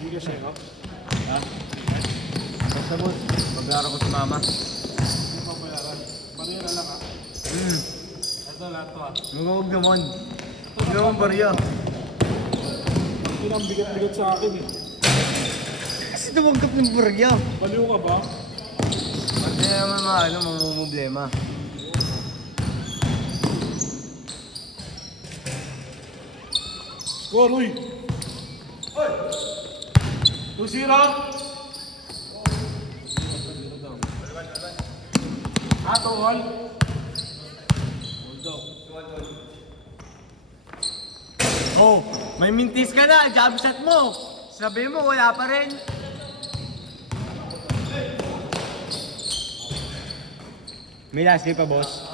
Hindi ka siya, no? Ha? Basta boss, pag-aaral ko si mama. Hindi pa bayaran. Barya na lang, ha? Ito lahat to, ha? Huwag naman. Huwag naman barya. Hindi na ang bigat-bigat sa akin, eh. Kasi tumagkap ng barya. Baliw ka ba? Pati naman mamumblema. Score, uy! Oy! Tusira! Ato, all. Oh, may mintis ka na. Jab shot mo. Sabi mo, wala pa rin. May last day pa, boss.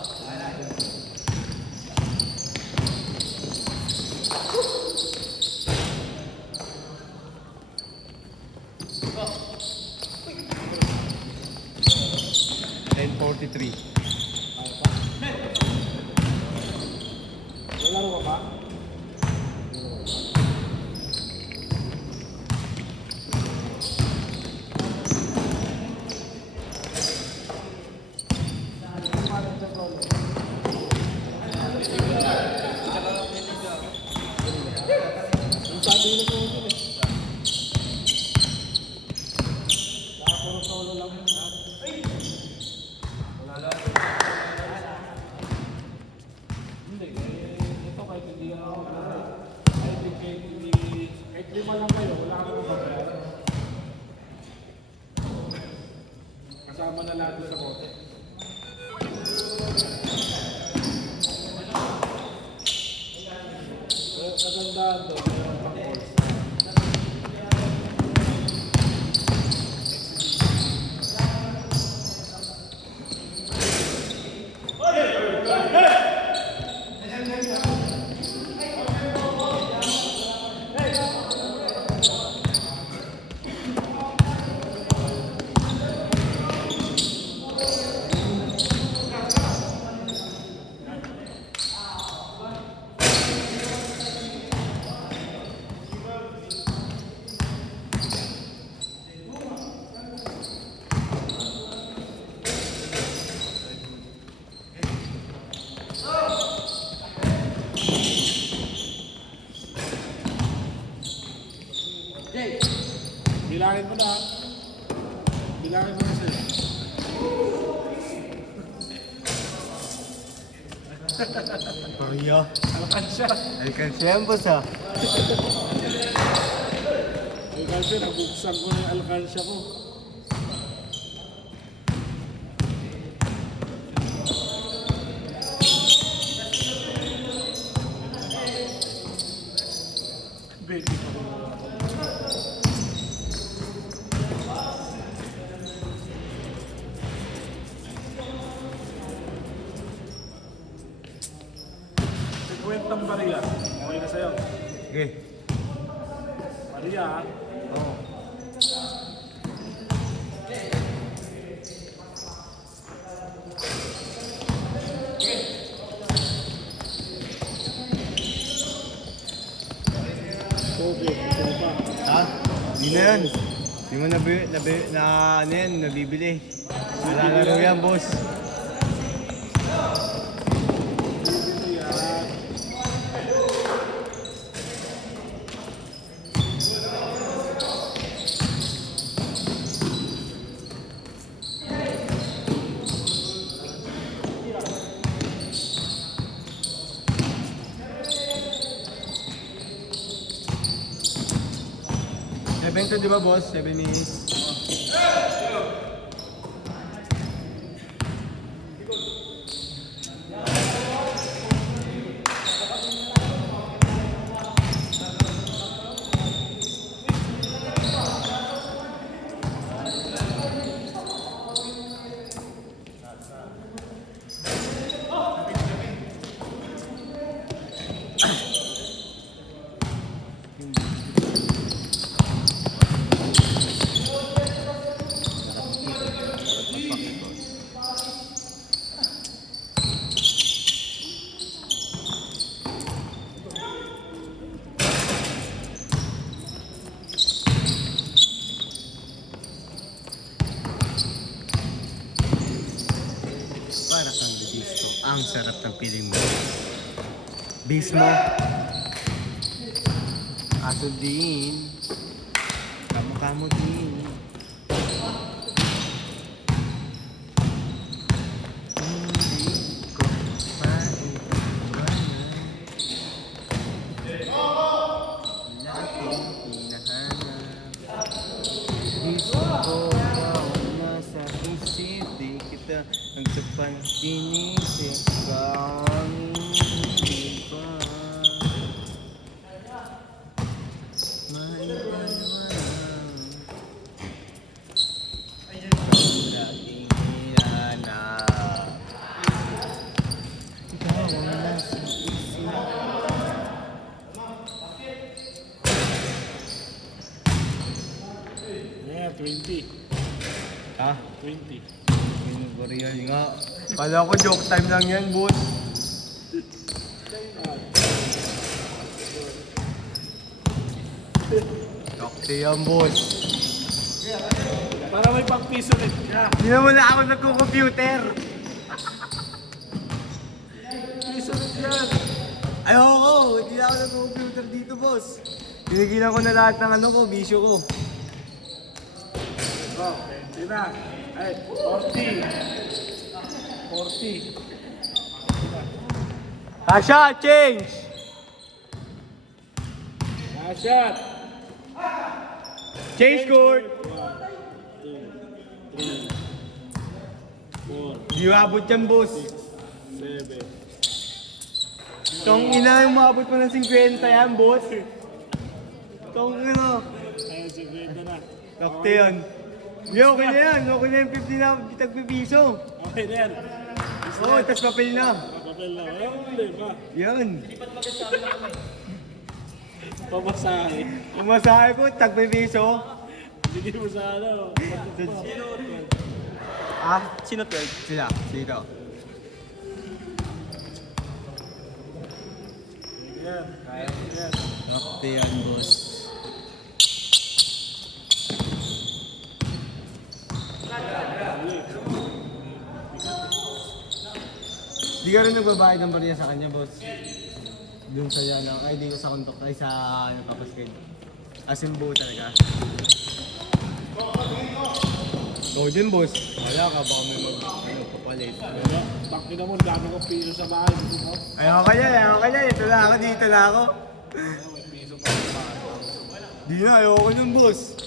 $10:43. Lalaro ka ba? Hindi, ito kahit hindi ka ako kahit lima lang kayo, wala ka naman babayaran. Kasama na lahat sa bote. Pero kagandaan doon, mayroon pang calls. Bilangin mo na. Bilangin mo na sa'yo. Barya. Alkansya. Alkansya yan, boss, ha? Alkansya, nabuksan ko na yung alkansya ko. Baby pa rin. Kwentang bariya. Okay na sa'yo. Sige. Bariya, ha? Oo. Okay, ito pa. Ha? Hindi na yan. Hindi mo ano yan, nabibili. Nalalaro yan, boss. Bibili yan. Seven to, di ba, boss? 7 minutes. sarap ng piling mo. Base mo. Aso din. Kamo-kamo din. Nagsapantinisip kami iba maiwan laging hihanap ikaw ang nasa isip Yeah, 20. ha? 20. Binubarihan nga. Kala ko joke time lang yan, boss. Dokte yan, boss. Para may pang-piso rin. Hindi naman na ako nagko-computer. Piso rin yan. Ayoko, hindi na ako nagko-computer dito, boss. Tinigilan ko na lahat ng ano ko, bisyo ko. Oh, 20 na. Ay, 40. 40. Asha, change! Shot. Change court! 1, 2, 3, 4, Di maabot yan, boss. 7. Tong ina yung maabot mo ng 50 yan, boss. Tong ina. Ayun, 50 na. Dokte yan. Hindi, okay na yan. Okay na yung 50 na tagpipiso. Okay na yan. Oo, tas papel na. Papel na. Ay, uli ba? Yan. Pamasahe. Umasahe ko, tagpipiso. Bigyan mo sa ano. Ah? Sino 12? Sila. Sino? Yan. Yan. Dokte yan, boss. Di ka rin nagbabayad ng bariya sa kanya, boss. Doon sa yan lang. Ay, dito sa kontok. Ay, sa ano, papaskid. As in buo talaga. Ikaw din, boss. Wala ka, baka may magpapalit. Bakit mo, dami kong piso sa bahay. Dito mo. Ayaw ka niya, ayaw ka niya. Ito na ako, dito na ako. May piso pa sa bahay. Di na, ayaw ko nun, boss.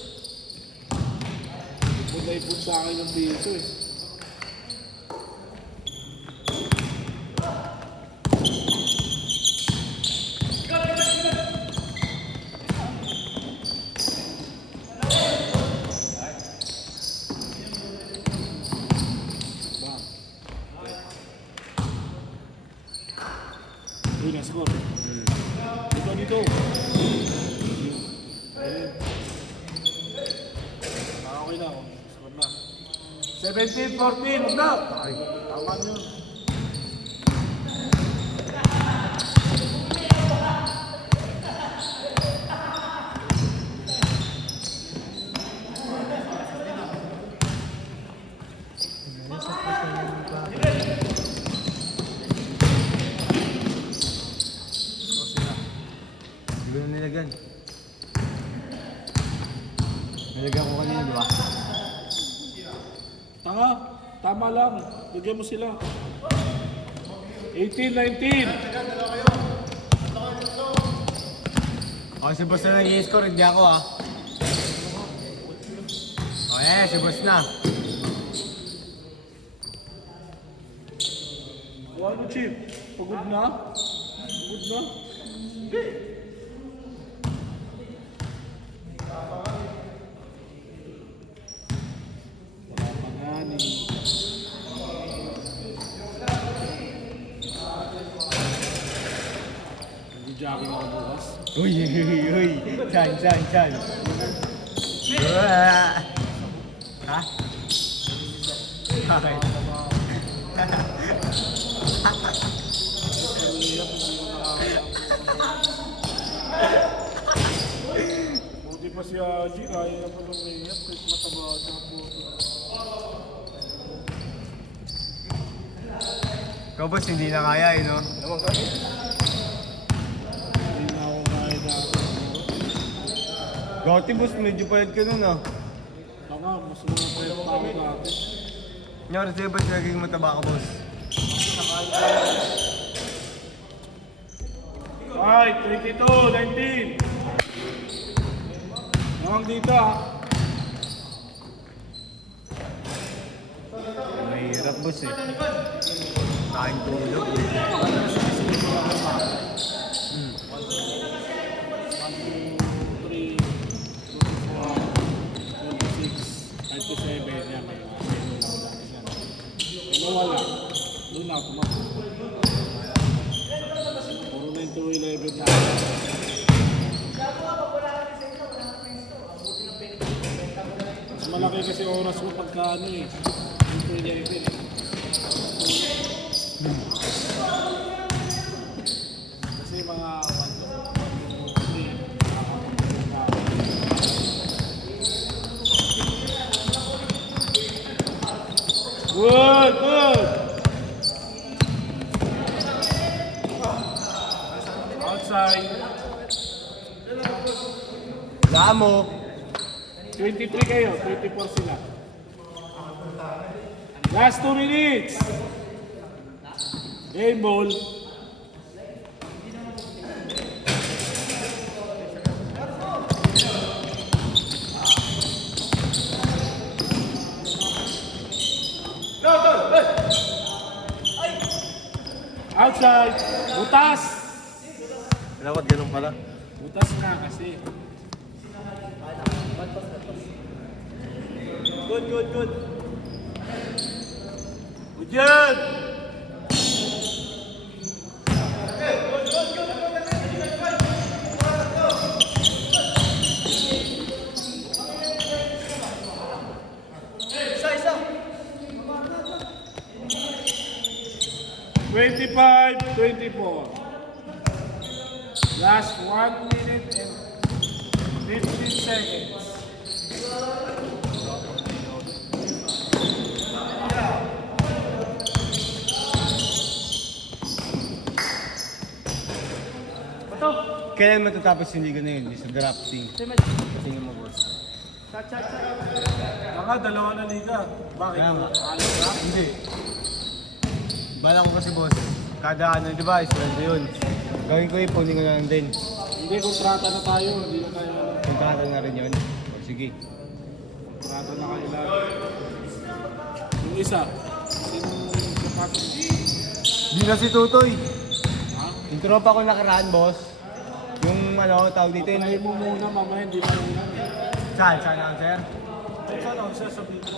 Ipon sa akin ng piso eh. Uy, na-score. Dito, dito. Okay na ako. Score na. 17-14, huwag na. Tama nyo. Hindi ko na nilagyan. Nilagyan ko kanina, di ba? Tanga, tama lang. Bigyan mo sila. 18-19. Oh, si boss na nag-i-score, hindi ako ah. Oh, si boss na. O ano, Chief? Pagod na? Pagod na? Wala pa nga ni. Nag-jogging ako bukas. Uy, Chan. Ha? Bakit? Buti pa si Aji, kaya pa ng layup kahit mataba siya ang puso. Ikaw boss, hindi na kaya eh, no? Ewan kami. Hindi na ako kaya na. Dati boss, medyo payat ka nun ah. Tama, mas mga pwede tao dati. Nyari sa'yo ba't naging mataba ka boss? Right, 22, 19. Nawang dito ah. Mahirap boss eh. Kain tulog. 27, yan. Wala. Doon na, tumakbo. Puro na yung 211 na. Mas malaki kasi oras mo pagka ano eh. Yung 211 eh. Kasi mga 1, 2, 3. Good, good. Outside. Damo. 23 kayo, 24 sila. Last 2 minutes. Game ball. Outside. Butas. Dapat ganun pala. Butas nga kasi. Good, good, good. Good yan. Isa. 25-24. Last 1 minute and 15 seconds. Kailan matatapos yung liga na yun? Sa drafting. Tingnan mo boss. Baka dalawa na liga. Bakit? Kaya nga. Alam ka? Hindi. Bala ko kasi boss. Kada ano, di ba? Sweldo yun. Gawin ko ipunin ko na lang din. Hindi, kontrata na tayo. Hindi na tayo. Kontrata na rin yun. O, sige. Kontrata na kayo lahat. Yung isa. Sinong kapatid? Di na si Tutoy. Ha? Yung tropa ko nakaraan boss. Yung ano, tawag dito yun. Patayin mo muna, mamaya hindi na muna. Saan? Saan ako, sir? Saan ako siya sa video?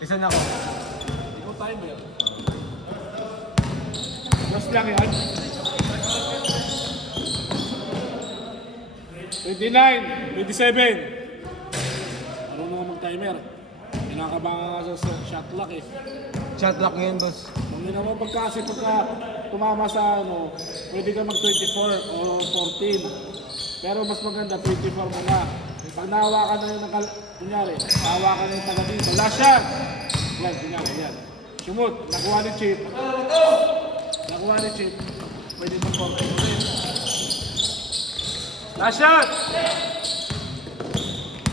Isa na ako. Ikaw tayo ba yan? Just lang yan. 29, 27. Ano naman mag-timer? Kinakabangan ka sa shot clock eh. Shot lock ngayon boss. Kung yun naman pagka tumama sa ano, pwede ka mag-24 o 14. Pero mas maganda, 24 mo na. Pag nahawakan na yung kunyari, nahawakan na yung taga dito. Last shot! Yan, kunyari, yan. Sumut, nakuha ni Chip. Nakuha ni Chip. Pwede mag-14 mo rin. Last shot!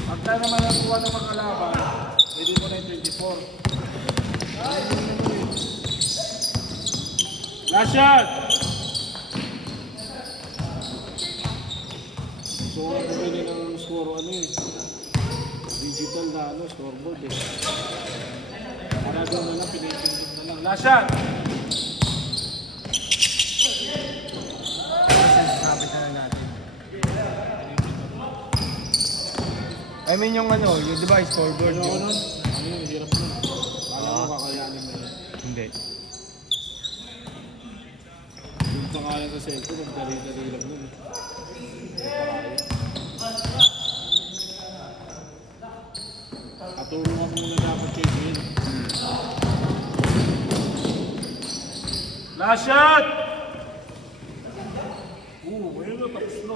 Pagka naman nakuha ng mga kalaban, pwede mo na yung 24. Last shot! So, pwede ng score ano eh. Digital na ano, scoreboard eh. Para doon na lang, pinipindot na lang. Last shot! Sabi na lang natin. I mean yung ano, yung device scoreboard Ano yun. nun? Ano yun, hirap nun. Kala mo kakayanin mo yun. Hindi. Yung pangalan sa cellphone, magdali-dali lang nun eh. Katulungan muna dapat kayo yun. Last shot! Ayun na, tapos na.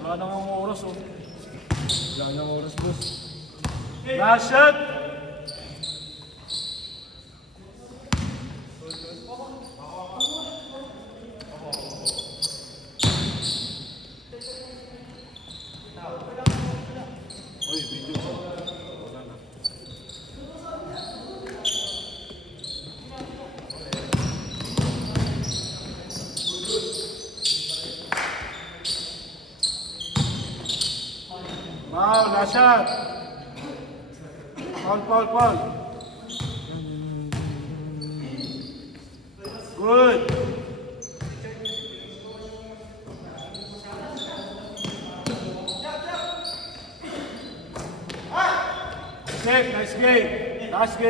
Wala na nga oras oh. Wala nang oras boss. Last shot! Foul, last shot. Foul. Good. Nice game. Last game.